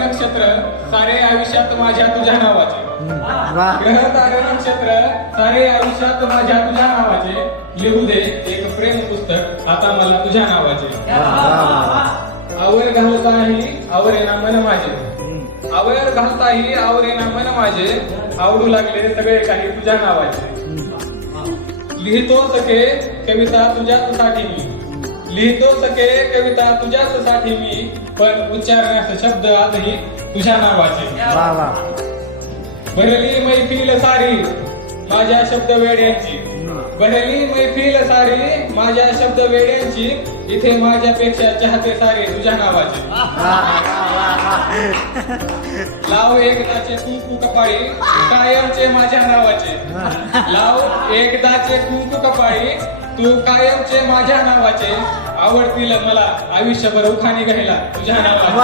नक्षत्र सारे आयुष्यात माझ्या तुझ्या नावाचे. वा ग्रह तारे नक्षत्र सारे आयुष्यात माझ्या तुझ्या नावाचे. लिहू दे एक प्रेम पुस्तक आता मला तुझ्या नावाचे. आवर घालताही आवरेना मन माझे. आवर घालताही आवरेना मन माझे. आवडू लागले सगळे काही तुझ्या नावाचे. लिहितो सखे कविता तुझ्यासाठी मी. लिहितो सखे कविता तुझ्यासाठी मी. पण उच्चारण्यास शब्द आजही तुझ्या नावाचे. वा वा भरली मैफिल सारी माझ्या शब्द वेड्यांची. भरली मैफिल सारी माझ्या शब्द वेड्यांची. इथे माझ्यापेक्षा चाहते सारे तुझ्या नावाचे. लाव एकदाचे कुंकू कपाळी कायमचे माझ्या नावाचे. लाव एकदाचे कुंकू कपाळी तू कायमचे माझ्या नावाचे. आवडतील मला आयुष्यभर उखाणी घ्यायला तुझ्या नावाचे.